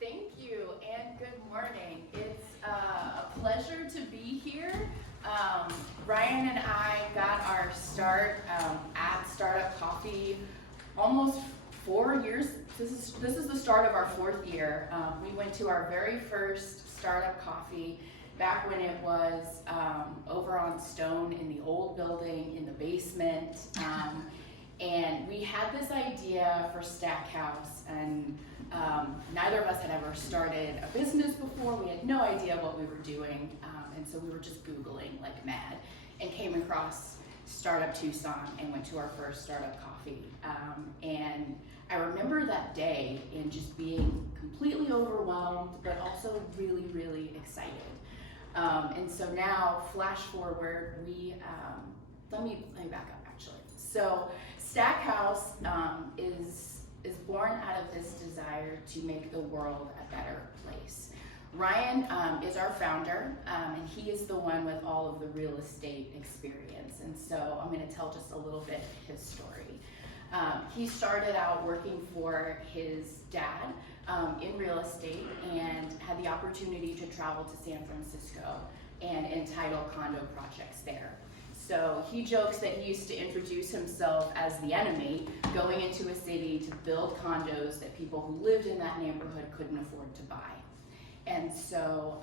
Thank you and good morning. It's a pleasure to be here. Ryan and I got our start at Startup Coffee almost 4 years. This is the start of our 4th year. We went to our very first Startup Coffee back when it was over on Stone in the old building in the basement. And we had this idea for Stackhouse, and neither of us had ever started a business before. We had no idea what we were doing, and so we were just Googling like mad and came across Startup Tucson and went to our first Startup Coffee. And I remember that day and just being completely overwhelmed, but also really, really excited. And so now, flash forward, let me back up actually. So Stackhouse is born out of this desire to make the world a better place. Ryan is our founder, and he is the one with all of the real estate experience. And so I'm going to tell just a little bit of his story. He started out working for his dad in real estate and had the opportunity to travel to San Francisco and entitle condo projects there. So he jokes that he used to introduce himself as the enemy, going into a city to build condos that people who lived in that neighborhood couldn't afford to buy. And so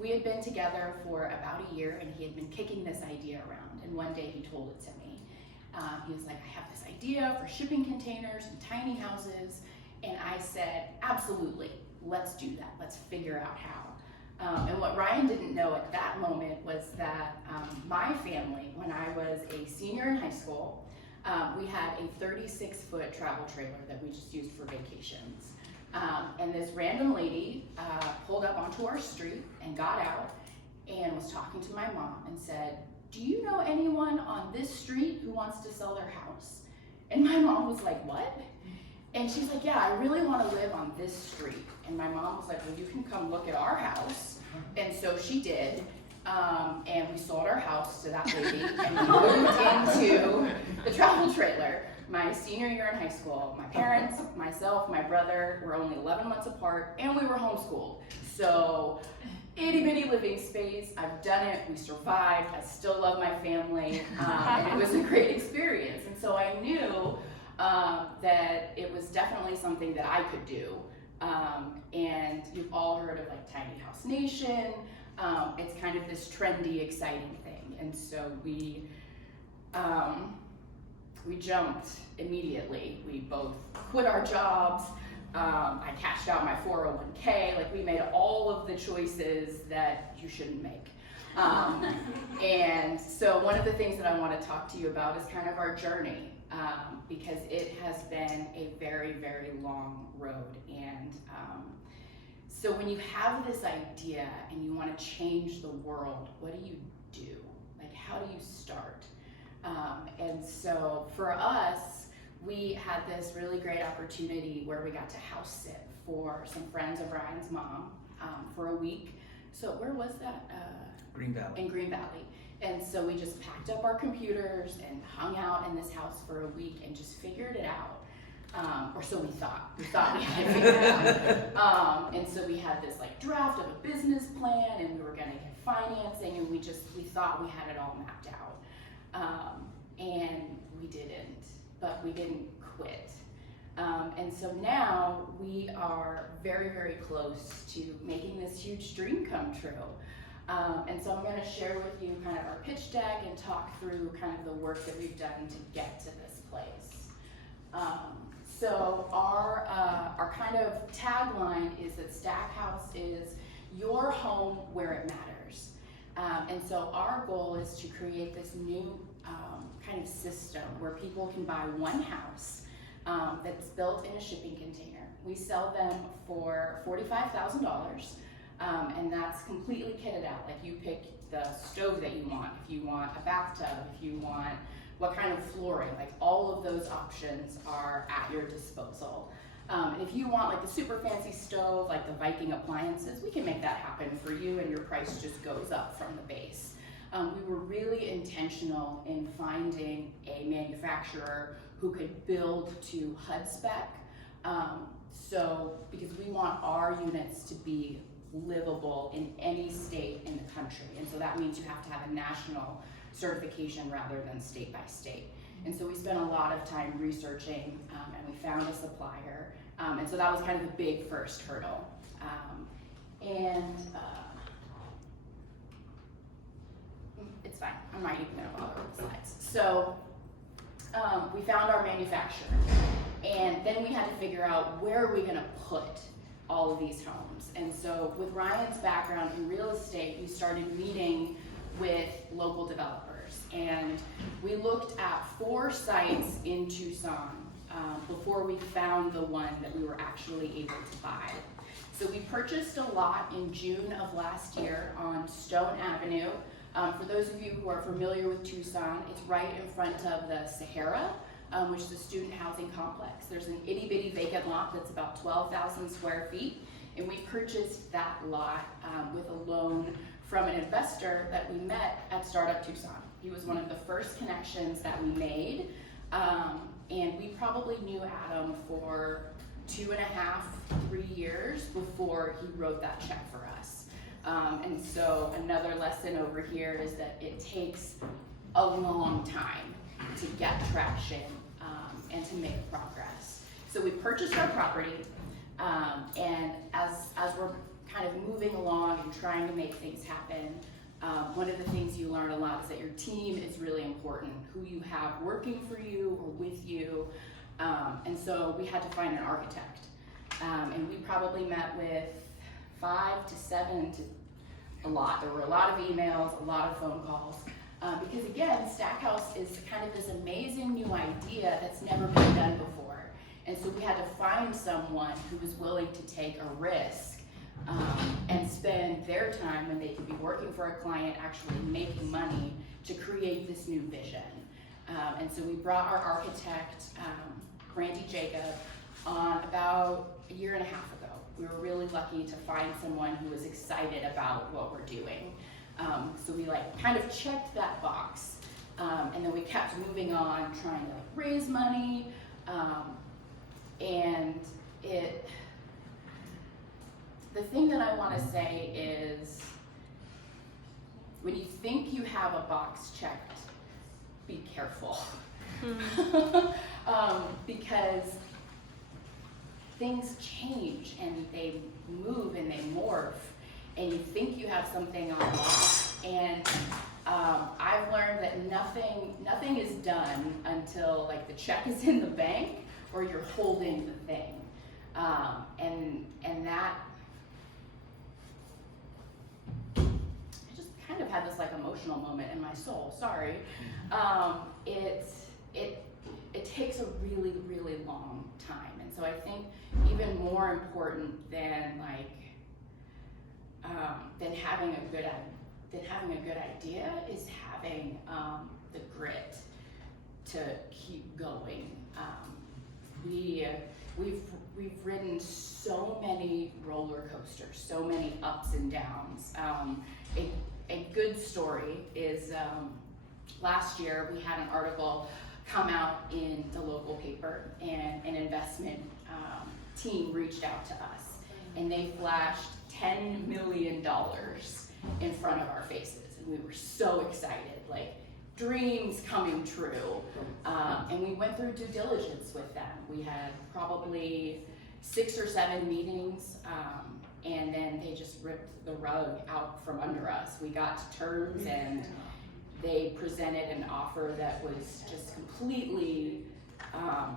we had been together for about a year, and he had been kicking this idea around. And one day he told it to me. He was like, I have this idea for shipping containers and tiny houses. And I said, absolutely, let's do that. Let's figure out how. And what Ryan didn't know at that moment was that my family, when I was a senior in high school, we had a 36-foot travel trailer that we just used for vacations. And this random lady pulled up onto our street and got out and was talking to my mom and said, do you know anyone on this street who wants to sell their house? And my mom was like, what? And she's like, yeah, I really want to live on this street. And my mom was like, well, you can come look at our house. And so she did. And we sold our house to that lady and we moved into the travel trailer. My senior year in high school, my parents, myself, my brother were only 11 months apart, and we were homeschooled. So itty bitty living space, I've done it, we survived, I still love my family, and it was a great experience. And so I knew that it was definitely something that I could do. And you've all heard of like Tiny House Nation. It's kind of this trendy, exciting thing. And so we jumped immediately. We both quit our jobs. I cashed out my 401k. Like, we made all of the choices that you shouldn't make. And so one of the things that I want to talk to you about is kind of our journey, because it has been a very, very long road. And so when you have this idea and you want to change the world, what do you do? Like, how do you start? And so for us, we had this really great opportunity where we got to house sit for some friends of Ryan's mom for a week. So where was that? Green Valley. In Green Valley. And so we just packed up our computers and hung out in this house for a week and just figured it out. Or so we thought. We thought we had figured it out. And so we had this like draft of a business plan, and we were gonna get financing, and we thought we had it all mapped out. And we didn't, but we didn't quit. And so now we are very, very close to making this huge dream come true. And so I'm going to share with you kind of our pitch deck and talk through kind of the work that we've done to get to this place. So our kind of tagline is that Stackhouse is your home where it matters. And so our goal is to create this new kind of system where people can buy one house that's built in a shipping container. We sell them for $45,000, and that's completely kitted out. Like, you pick the stove that you want, if you want a bathtub, if you want what kind of flooring, like all of those options are at your disposal. And if you want like the super fancy stove, like the Viking appliances, we can make that happen for you, and your price just goes up from the base. We were really intentional in finding a manufacturer who could build to HUD spec, So, because we want our units to be livable in any state in the country, and so that means you have to have a national certification rather than state by state. And so we spent a lot of time researching, and we found a supplier, and so that was kind of the big first hurdle. It's fine, I'm not even gonna bother with the slides. So we found our manufacturer, and then we had to figure out where are we gonna put all of these homes. And so with Ryan's background in real estate, we started meeting with local developers, and we looked at 4 sites in Tucson before we found the one that we were actually able to buy. So we purchased a lot in June of last year on Stone Avenue. For those of you who are familiar with Tucson, it's right in front of the Sahara, which is a student housing complex. There's an itty bitty vacant lot that's about 12,000 square feet, and we purchased that lot with a loan from an investor that we met at Startup Tucson. He was one of the first connections that we made, and we probably knew Adam for 2.5, 3 years before he wrote that check for us. And so another lesson over here is that it takes a long time to get traction and to make progress. So we purchased our property, and as we're kind of moving along and trying to make things happen, one of the things you learn a lot is that your team is really important, who you have working for you or with you. And so we had to find an architect. And we probably met with 5 to 7 to a lot. There were a lot of emails, a lot of phone calls. Because again, Stackhouse is kind of this amazing new idea that's never been done before. And so we had to find someone who was willing to take a risk and spend their time when they could be working for a client actually making money to create this new vision. And so we brought our architect, Randy Jacob, on about a year and a half ago. We were really lucky to find someone who was excited about what we're doing. So we kind of checked that box, and then we kept moving on, trying to raise money, and the thing that I want to say is, when you think you have a box checked, be careful. Because things change and they move and they morph, and you think you have something on lock, and I've learned that nothing is done until the check is in the bank or you're holding the thing, and that I just kind of had this emotional moment in my soul. Sorry. It takes a really, really long time, and so I think even more important than having a good idea is having the grit to keep going. We've ridden so many roller coasters, so many ups and downs. A good story is last year we had an article come out in the local paper, and an investment team reached out to us, and they flashed $10 million in front of our faces, and we were so excited, dreams coming true. And we went through due diligence with them. We had probably 6 or 7 meetings, and then they just ripped the rug out from under us. We got to terms, and they presented an offer that was just completely, I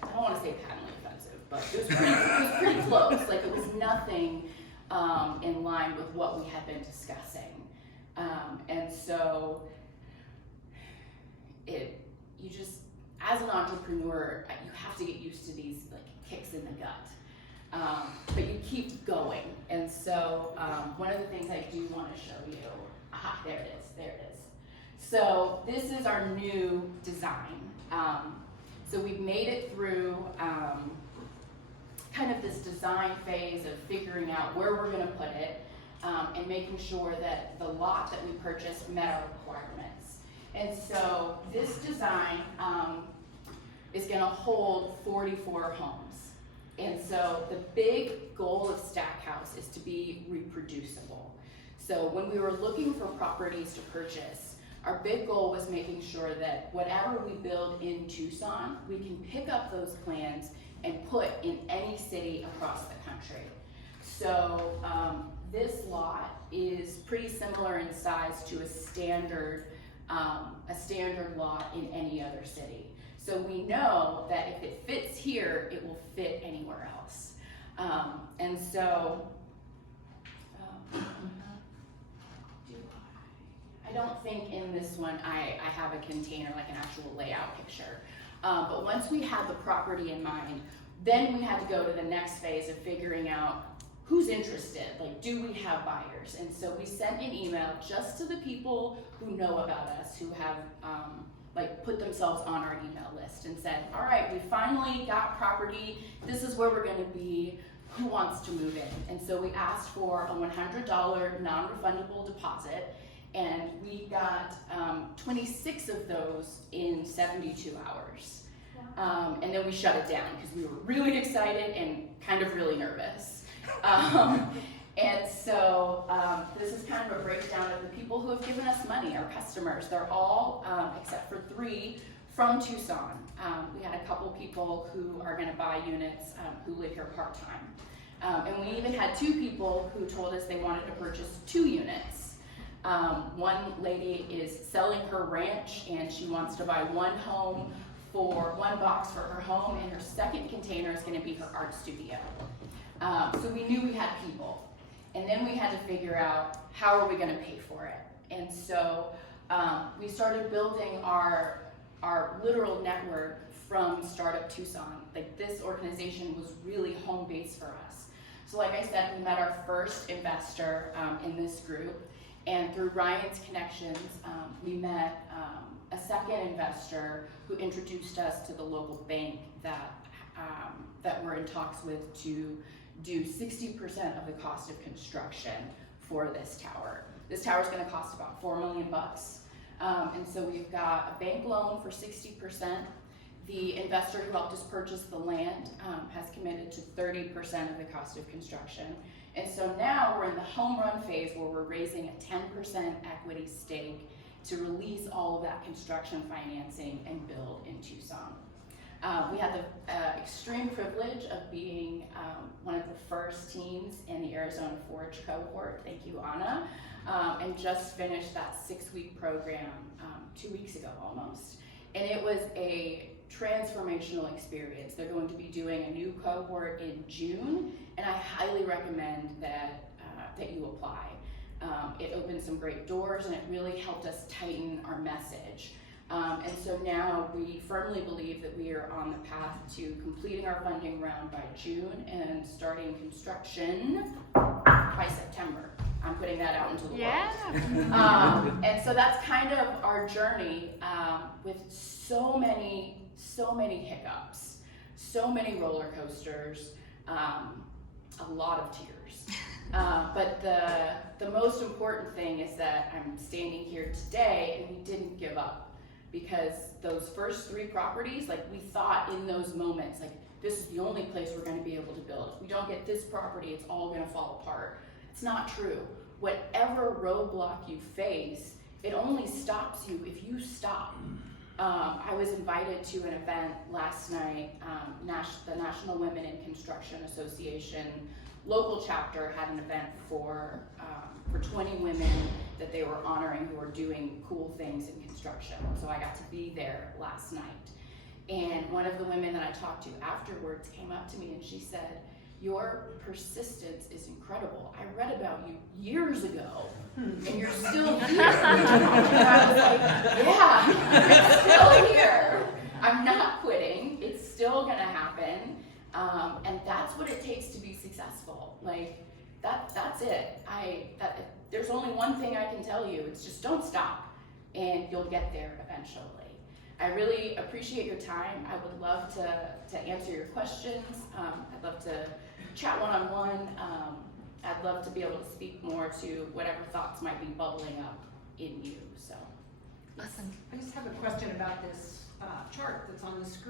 don't want to say patently offensive, but it was pretty close. It was nothing in line with what we had been discussing. And so you just, as an entrepreneur, you have to get used to these kicks in the gut. But you keep going. And so one of the things I do want to show you, there it is. So this is our new design. So we've made it through kind of this design phase of figuring out where we're going to put it, and making sure that the lot that we purchased met our requirements. And so this design is going to hold 44 homes. And so the big goal of Stackhouse is to be reproducible. So when we were looking for properties to purchase, our big goal was making sure that whatever we build in Tucson, we can pick up those plans and put in any city across the country. So this lot is pretty similar in size to a standard lot in any other city. So we know that if it fits here, it will fit anywhere else. And so, I don't think in this one I have a container, like an actual layout picture. But once we had the property in mind, then we had to go to the next phase of figuring out who's interested, like do we have buyers? And so we sent an email just to the people who know about us, who have like put themselves on our email list and said, all right, we finally got property, this is where we're gonna be, who wants to move in? And so we asked for a $100 non-refundable deposit, and we got 26 of those in 72 hours. And then we shut it down because we were really excited and kind of really nervous. And so this is kind of a breakdown of the people who have given us money, our customers. They're all, except for 3, from Tucson. We had a couple people who are gonna buy units who live here part-time. And we even had 2 people who told us they wanted to purchase 2 units. One lady is selling her ranch and she wants to buy 1 home for 1 box for her home, and her second container is gonna be her art studio. So we knew we had people. And then we had to figure out how are we gonna pay for it. And so we started building our literal network from Startup Tucson. Like this organization was really home base for us. So like I said, we met our first investor in this group, and through Ryan's connections, we met a second investor who introduced us to the local bank that we're in talks with to do 60% of the cost of construction for this tower. This tower is going to cost about $4 million. And so we've got a bank loan for 60%. The investor who helped us purchase the land has committed to 30% of the cost of construction. And so now we're in the home run phase where we're raising a 10% equity stake to release all of that construction financing and build in Tucson. We had the extreme privilege of being one of the first teams in the Arizona Forage cohort, thank you Anna, and just finished that 6-week program 2 weeks ago almost. And it was a transformational experience. They're going to be doing a new cohort in June, and I highly recommend that you apply. It opened some great doors, and it really helped us tighten our message. And so now we firmly believe that we are on the path to completing our funding round by June and starting construction by September. I'm putting that out into the world. And so that's kind of our journey with so many hiccups, so many roller coasters, a lot of tears. But the most important thing is that I'm standing here today and we didn't give up. Because those first 3 properties, like we thought in those moments, like this is the only place we're gonna be able to build. If we don't get this property, it's all gonna fall apart. It's not true. Whatever roadblock you face, it only stops you if you stop. I was invited to an event last night, the National Women in Construction Association local chapter had an event for 20 women that they were honoring who were doing cool things in construction. So I got to be there last night. And one of the women that I talked to afterwards came up to me and she said, "Your persistence is incredible. I read about you years ago and you're still here." And I was like, yeah, it's still here. I'm not quitting. It's still gonna happen. And that's what it takes to be successful. Like, that's it. There's only one thing I can tell you. It's just don't stop and you'll get there eventually. I really appreciate your time. I would love to answer your questions. I'd love to chat one-on-one. I'd love to be able to speak more to whatever thoughts might be bubbling up in you. So, Awesome. I just have a question about this chart that's on the screen.